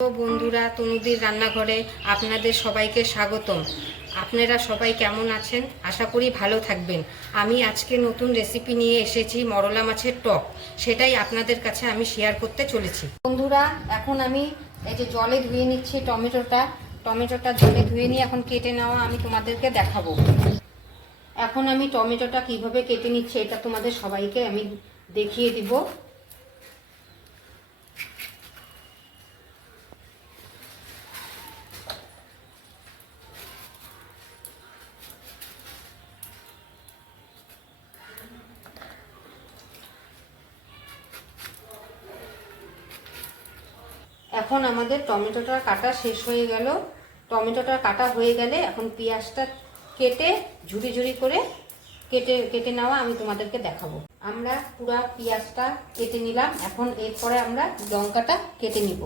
বন্ধুরা, তনুদির রান্নাঘরে আপনাদের সবাইকে স্বাগতম। আপনারা সবাই কেমন আছেন? আশা করি ভালো থাকবেন। আমি আজকে নতুন রেসিপি নিয়ে এসেছি মরলা মাছের টক। সেটাই আপনাদের কাছে আমি শেয়ার করতে চলেছি। বন্ধুরা, এখন আমি এই যে জলে ধুয়ে নিচ্ছি টমেটোটা। টমেটোটা জলে ধুয়ে নিয়ে এখন কেটে নেওয়া আমি তোমাদেরকে দেখাবো। এখন আমি টমেটোটা কীভাবে কেটে নিচ্ছি এটা তোমাদের সবাইকে আমি দেখিয়ে দিব। এখন আমাদের টমেটোটা কাটা শেষ হয়ে গেল। টমেটোটা কাটা হয়ে গেলে এখন পেঁয়াজটা কেটে ঝুড়ি ঝুড়ি করে কেটে কেটে নেওয়া আমি তোমাদেরকে দেখাবো। আমরা পুরা পেঁয়াজটা কেটে নিলাম। এখন এরপরে আমরা লঙ্কাটা কেটে নিব।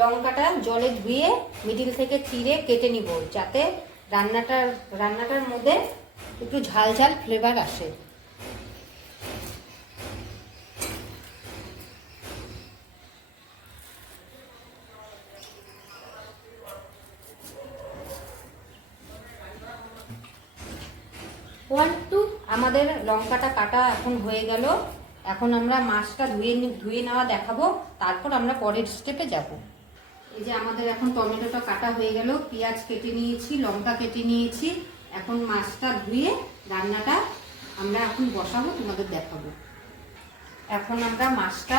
লঙ্কাটা জলে ধুয়ে মিডিল থেকে চিড়ে কেটে নিব, যাতে রান্নাটার রান্নাটার মধ্যে একটু ঝাল ঝাল ফ্লেভার আসে। লঙ্কাটা কাটা এখন হয়ে গেল। এখন আমরা মাছটা ধুয়ে ধুয়ে নেওয়া দেখাবো। তারপর আমরা পরের স্টেপে যাব। এই যে আমাদের এখন টমেটোটা কাটা হয়ে গেল। পেঁয়াজ কেটে নিয়েছি, লঙ্কা কেটে নিয়েছি। এখন মাছটা ধুয়ে রান্নাটা আমরা এখন বসাবো, তোমাদের দেখাবো। এখন আমরা মাছটা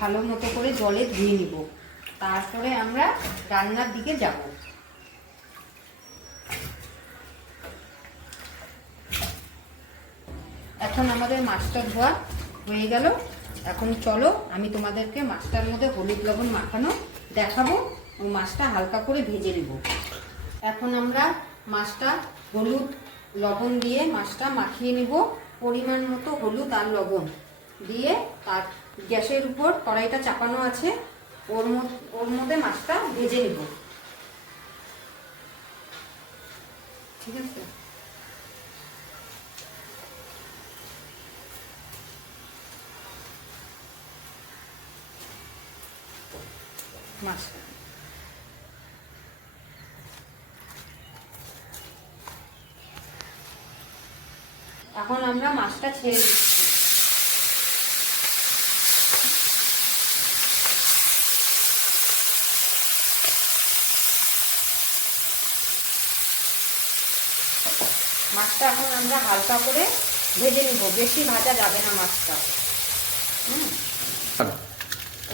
ভালো মতো করে জলে ধুয়ে নিব। তারপরে আমরা রান্নার দিকে যাব। এখন আমাদের মাছটা ধোয়া হয়ে গেল। এখন চলো, আমি তোমাদেরকে মাছটার মধ্যে হলুদ লবণ মাখানো দেখাবো ও মাছটা হালকা করে ভেজে নেব। এখন আমরা মাছটা হলুদ লবণ দিয়ে মাছটা মাখিয়ে নিব। পরিমাণ মতো হলুদ আর লবণ দিয়ে তার গ্যাসের উপর কড়াইটা চাপানো আছে। ওর মধ্যে ওর মধ্যে মাছটা ভেজে নেব। ঠিক আছে? মাছ এখন আমরা মাছটা ছেড়ে দিচ্ছি মাছটা এখন আমরা হালকা করে ভেজে নিব। বেশি ভাজা যাবে না মাছটা।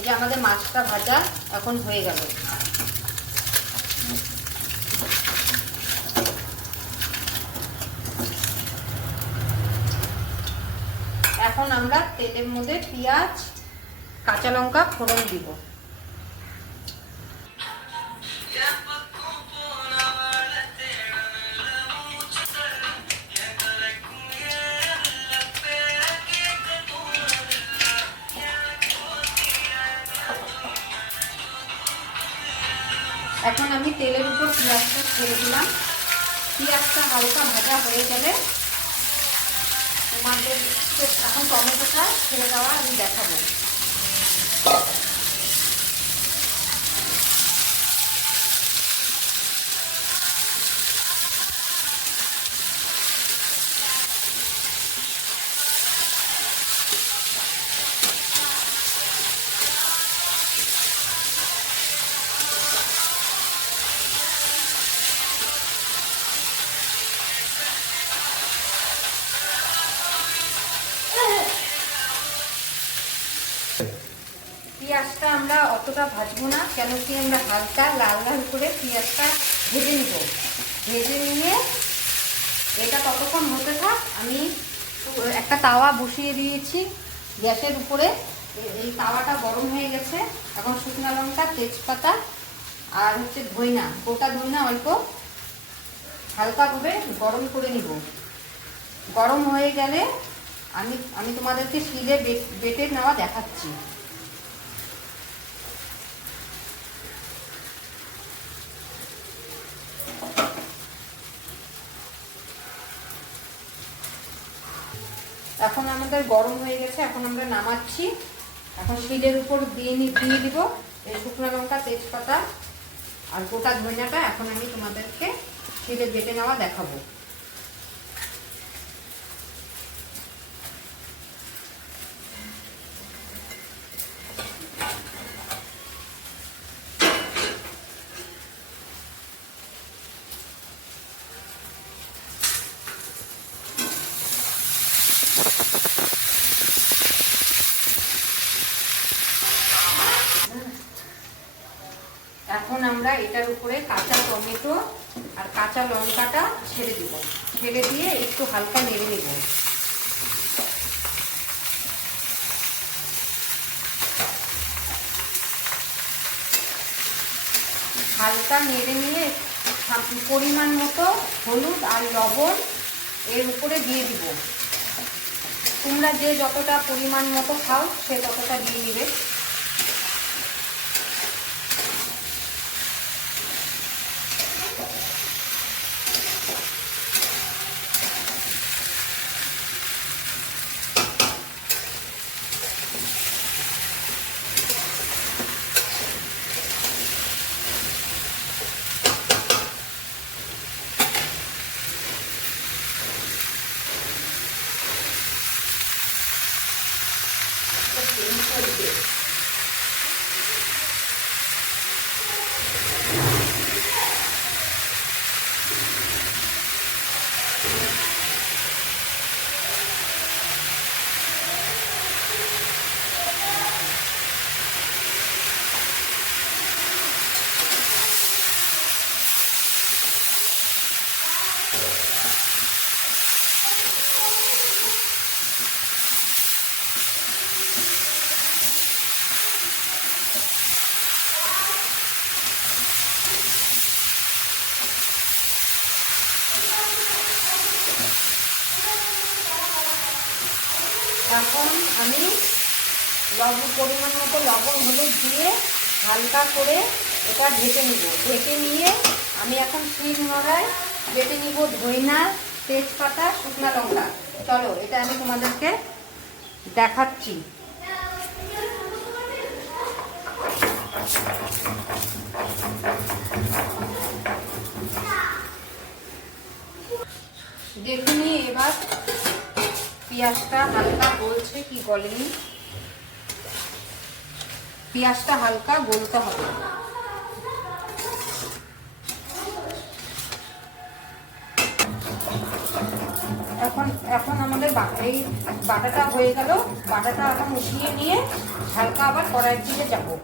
যে আমাদের মাছটা ভাজা এখন হয়ে গেল। এখন আমরা তেলের মধ্যে পেঁয়াজ, কাঁচা লঙ্কা ফোড়ন দিব। এখন আমি তেলের উপর পেঁয়াজটা ছেড়ে দিলাম। পেঁয়াজটা হালকা ভাজা হয়ে গেলে তোমাদের এখন টমেটোটা ছেড়ে দেওয়া আমি দেখাবো। পেঁয়াজটা আমরা অতটা ভাজবো না কেন কি আমরা হালকা লাল লাল করে পেঁয়াজটা ভেজে নিব। ভেজে নিয়ে এটা ততক্ষণ হতে থাক, আমি একটা তাওয়া বসিয়ে দিয়েছি গ্যাসের উপরে। এই তাওয়াটা গরম হয়ে গেছে, এখন শুকনো লঙ্কা, তেজপাতা আর হচ্ছে ধইনা, গোটা ধইনা অল্প হালকাভাবে গরম করে নিব। গরম হয়ে গেলে আমি আমি তোমাদেরকে শিলে বেটে নেওয়া দেখাচ্ছি। এখন আমাদের গরম হয়ে গেছে, এখন আমরা নামাচ্ছি। এখন শিলের উপর দিয়ে দিয়ে দিব এই শুকনো লঙ্কা, তেজপাতা আর গোটা ধনিয়াটা। এখন আমি তোমাদেরকে শিলে বেটে নেওয়া দেখাবো এখন আমরা এটার উপরে কাঁচা টমেটো আর কাঁচা লঙ্কাটা ছেড়ে দিব। ছেড়ে দিয়ে একটু হালকা নেড়ে নেব। হালকা নেড়ে নিয়ে পরিমাণ মতো হলুদ আর লবণ এর উপরে দিয়ে দিব। তোমরা যে যতটা পরিমাণ মতো খাও সে ততটা দিয়ে নিবে। এখন আমি লবণ, পরিমাণ মতো লবণ হলুদ দিয়ে হালকা করে এটা ঢেকে নিব। ঢেকে নিয়ে আমি এখন শিল নড়ায় বেটে নিব ধইনা, তেজপাতা, শুকনো লঙ্কা। চলো, এটা আমি তোমাদেরকে দেখাচ্ছি। দেখে নিয়ে এবার পেঁয়াজটা হালকা গলছে, কি গলেনি? পেঁয়াজটা হালকা গলতে হবে। এখন এখন আমাদের এই বাটাটা হয়ে গেল। বাটাটা এখন উঠিয়ে নিয়ে হালকা আবার কড়াইয়ের দিকে যাব।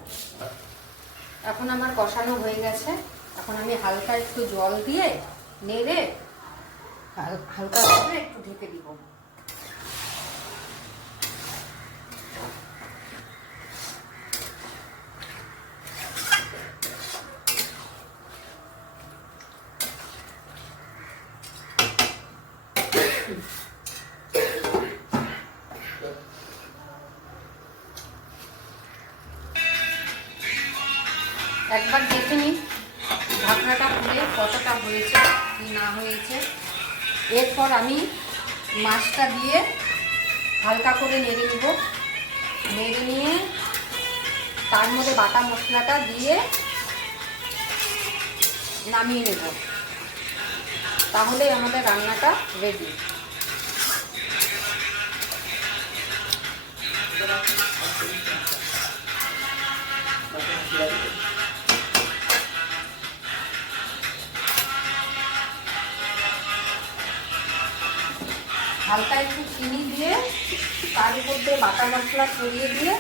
এখন আমার কষানো হয়ে গেছে। এখন আমি হালকা একটু জল দিয়ে নেড়ে হাল- হালকা একটু ঢেকে দিব। ঢাকনাটা খুলে কতটা হয়েছে, কি না হয়েছে, এরপর আমি মাছটা দিয়ে হালকা করে নেড়ে নিব। নেড়ে নিয়ে তার মধ্যে বাটা মশলাটা দিয়ে নামিয়ে নেব। তাহলে আমাদের রান্নাটা রেডি হালকা একটু চিনি দিয়ে তার উপর দিয়ে বাটা মশলা ছড়িয়ে দিয়ে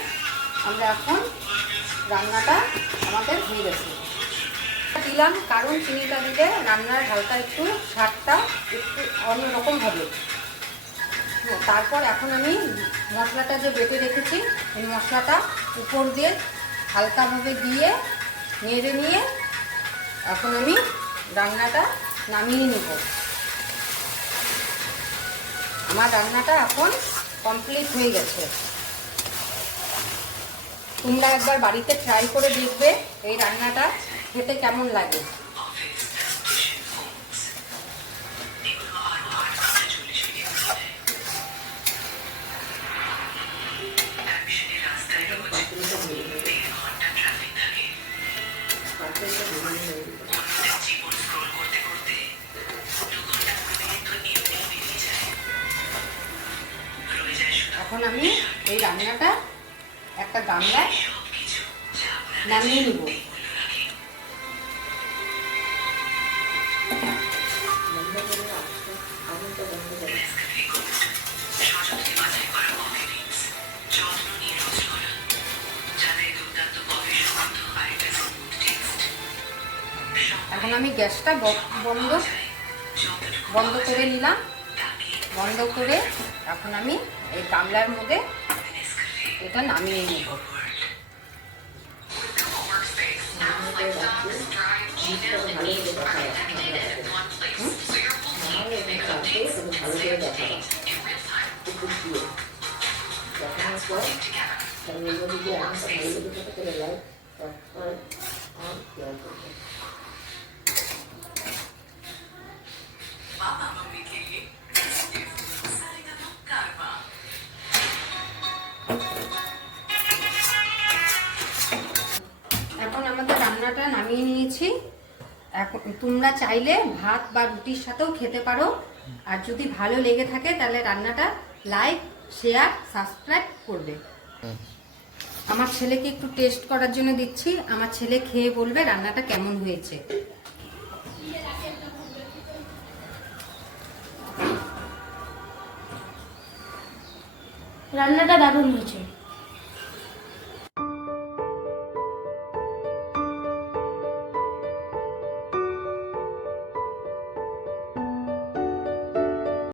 আমরা এখন রান্নাটা আমাদের হয়ে গেছে। দিলাম, কারণ চিনিটা দিলে রান্নার হালকা একটু স্বাদটা একটু অন্যরকম হবে। তারপর এখন আমি মশলাটা যে বেটে রেখেছি, এই মশলাটা উপর দিয়ে হালকাভাবে দিয়ে নেড়ে নিয়ে এখন আমি রান্নাটা নামিয়ে নেব। আমার রান্নাটা এখন কমপ্লিট হয়ে গেছে। তোমরা একবার বাড়িতে ট্রাই করে দেখবে এই রান্নাটা খেতে কেমন লাগে। এখন আমি এই রান্নাটা একটা গামলায় নামিয়ে নিব। এখন আমি গ্যাসটা বন্ধ বন্ধ করে নিলাম। বন্ধ করে এখন আমি এই গামলার মধ্যে এটা নামিয়ে নেব। এখন এখন তোমরা চাইলে ভাত বা রুটির সাথেও খেতে পারো। আর যদি ভালো লেগে থাকে, তাহলে রান্নাটা লাইক শেয়ার সাবস্ক্রাইব করবে। আমার ছেলেকে একটু টেস্ট করার জন্য দিচ্ছি। আমার ছেলে খেয়ে বলবে রান্নাটা কেমন হয়েছে। রান্নাটা দারুণ হয়েছে।